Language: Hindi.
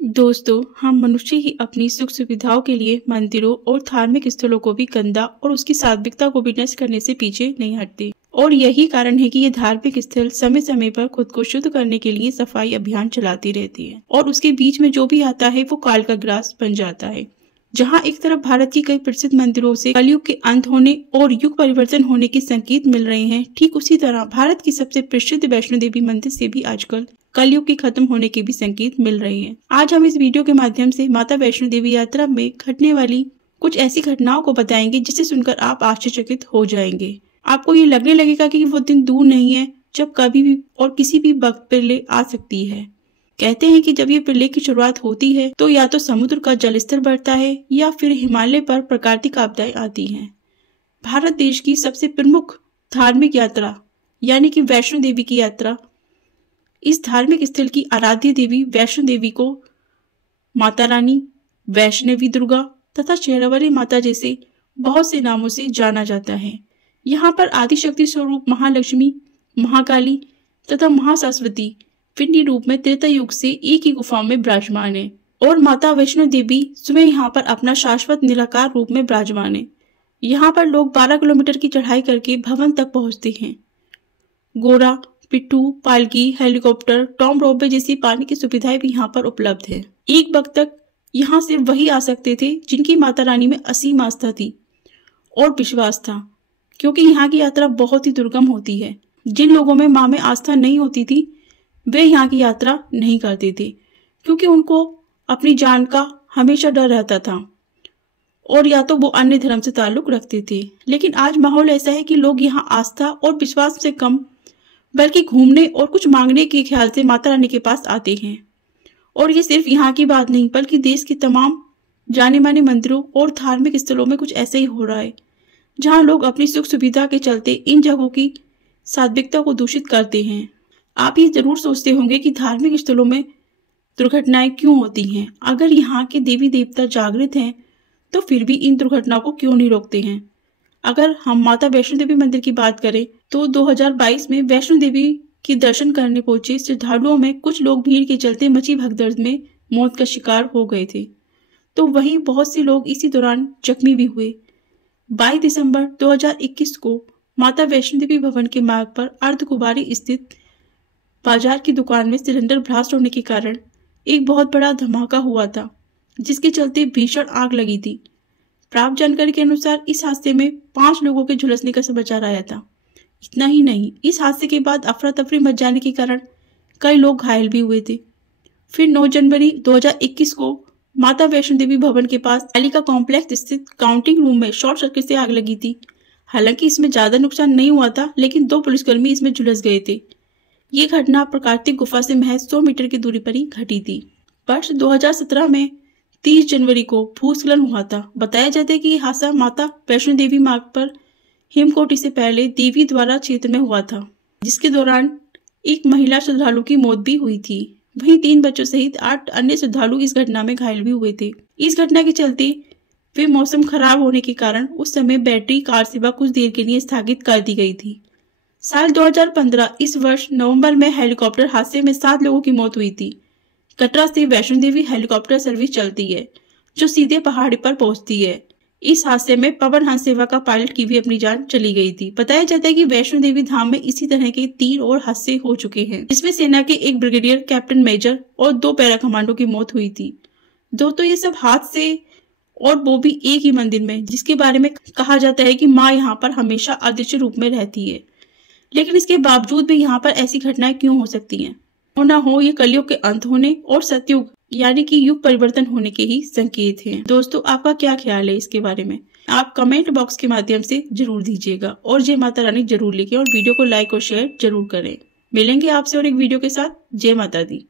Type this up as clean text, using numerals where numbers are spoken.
दोस्तों, हम मनुष्य ही अपनी सुख सुविधाओं के लिए मंदिरों और धार्मिक स्थलों को भी गंदा और उसकी सात्विकता को भी नष्ट करने से पीछे नहीं हटते। और यही कारण है कि ये धार्मिक स्थल समय समय पर खुद को शुद्ध करने के लिए सफाई अभियान चलाती रहती है और उसके बीच में जो भी आता है वो काल का ग्रास बन जाता है। जहाँ एक तरफ भारत की कई प्रसिद्ध मंदिरों से कलयुग के अंत होने और युग परिवर्तन होने के संकेत मिल रहे हैं, ठीक उसी तरह भारत की सबसे प्रसिद्ध वैष्णो देवी मंदिर से भी आजकल कलयुग के खत्म होने के भी संकेत मिल रहे हैं। आज हम इस वीडियो के माध्यम से माता वैष्णो देवी यात्रा में घटने वाली कुछ ऐसी घटनाओं को बताएंगे जिसे सुनकर आप आश्चर्यचकित हो जाएंगे। आपको ये लगने लगेगा कि वो दिन दूर नहीं है जब कभी भी और किसी भी वक्त प्रलय आ सकती है। कहते हैं कि जब ये प्रलय की शुरुआत होती है तो या तो समुद्र का जलस्तर बढ़ता है या फिर हिमालय पर प्राकृतिक आपदाएं आती हैं। भारत देश की सबसे प्रमुख धार्मिक यात्रा यानी कि वैष्णो देवी की यात्रा, इस धार्मिक स्थल की आराध्य देवी वैष्णो देवी को माता रानी, वैष्णवी दुर्गा तथा शेरावाली माता जैसे बहुत से नामों से जाना जाता है। यहाँ पर आदिशक्ति स्वरूप महालक्ष्मी, महाकाली तथा महासरस्वती पिंडी रूप में त्रेता युग से एक ही गुफा में विराजमान है और माता वैष्णो देवी स्वयं यहाँ पर अपना शाश्वत निराकार रूप में विराजमान है। यहाँ पर लोग 12 किलोमीटर की चढ़ाई करके भवन तक पहुँचते हैं। घोड़ा, पिट्ठू, पालकी, हेलीकॉप्टर, टॉम रोपवे जैसी पानी की सुविधाएं भी यहाँ पर उपलब्ध है। एक वक्त तक यहाँ सिर्फ वही आ सकते थे जिनकी माता रानी में असीम आस्था थी और विश्वास था, क्योंकि यहाँ की यात्रा बहुत ही दुर्गम होती है। जिन लोगों में माँ में आस्था नहीं होती थी वे यहाँ की यात्रा नहीं करते थे, क्योंकि उनको अपनी जान का हमेशा डर रहता था और या तो वो अन्य धर्म से ताल्लुक रखते थे। लेकिन आज माहौल ऐसा है कि लोग यहाँ आस्था और विश्वास से कम बल्कि घूमने और कुछ मांगने के ख्याल से माता रानी के पास आते हैं। और ये सिर्फ यहाँ की बात नहीं बल्कि देश के तमाम जाने माने मंदिरों और धार्मिक स्थलों में कुछ ऐसा ही हो रहा है, जहाँ लोग अपनी सुख सुविधा के चलते इन जगहों की सात्विकता को दूषित करते हैं। आप ये जरूर सोचते होंगे कि धार्मिक स्थलों में दुर्घटनाएं क्यों होती हैं। अगर यहाँ के देवी देवता जागृत हैं तो फिर भी इन दुर्घटनाओं को क्यों नहीं रोकते हैं। अगर हम माता वैष्णो देवी मंदिर की बात करें तो 2022 में वैष्णो देवी के दर्शन करने पहुंचे श्रद्धालुओं में कुछ लोग भीड़ के चलते मची भगदड़ में मौत का शिकार हो गए थे, तो वहीं बहुत से लोग इसी दौरान जख्मी भी हुए। 22 दिसंबर 2021 को माता वैष्णो देवी भवन के मार्ग पर अर्धकुबारी स्थित बाजार की दुकान में सिलेंडर ब्लास्ट होने के कारण एक बहुत बड़ा धमाका हुआ था, जिसके चलते भीषण आग लगी थी। प्राप्त जानकारी के अनुसार इस हादसे में 5 लोगों के झुलसने का समाचार आया था। इतना ही नहीं, इस हादसे के बाद अफरा तफरी मच जाने के कारण कई लोग घायल भी हुए थे। फिर 9 जनवरी 2021 को माता वैष्णो देवी भवन के पास कालिका कॉम्प्लेक्स स्थित काउंटिंग रूम में शॉर्ट सर्किट से आग लगी थी। हालांकि इसमें ज्यादा नुकसान नहीं हुआ था, लेकिन 2 पुलिसकर्मी इसमें झुलस गए थे। ये घटना प्राकृतिक गुफा से महज 100 मीटर की दूरी पर ही घटी थी। वर्ष 2017 में 30 जनवरी को भूस्खलन हुआ था। बताया जाता है कि यह हादसा माता वैष्णो देवी मार्ग पर हिमकोटि से पहले देवी द्वारा क्षेत्र में हुआ था, जिसके दौरान एक महिला श्रद्धालु की मौत भी हुई थी। वहीं 3 बच्चों सहित 8 अन्य श्रद्धालु इस घटना में घायल भी हुए थे। इस घटना के चलते वे मौसम खराब होने के कारण उस समय बैटरी कार सेवा कुछ देर के लिए स्थगित कर दी गई थी। साल 2015 इस वर्ष नवंबर में हेलीकॉप्टर हादसे में 7 लोगों की मौत हुई थी। कटरा से वैष्णो देवी हेलीकॉप्टर सर्विस चलती है जो सीधे पहाड़ी पर पहुंचती है। इस हादसे में पवन हंस सेवा का पायलट की भी अपनी जान चली गई थी। बताया जाता है कि वैष्णो देवी धाम में इसी तरह के 3 और हादसे हो चुके हैं, जिसमें सेना के एक ब्रिगेडियर, कैप्टन मेजर और 2 पैरा कमांडो की मौत हुई थी। दोस्तों, ये सब हादसे और वो भी एक ही मंदिर में, जिसके बारे में कहा जाता है कि माँ यहाँ पर हमेशा अदृश्य रूप में रहती है। लेकिन इसके बावजूद भी यहाँ पर ऐसी घटनाएं क्यों हो सकती हैं? हो ना हो, ये कलयुग के अंत होने और सतयुग यानी कि युग परिवर्तन होने के ही संकेत हैं। दोस्तों, आपका क्या ख्याल है इसके बारे में? आप कमेंट बॉक्स के माध्यम से जरूर दीजिएगा और जय माता रानी जरूर लिखें और वीडियो को लाइक और शेयर जरूर करें। मिलेंगे आपसे और एक वीडियो के साथ। जय माता दी।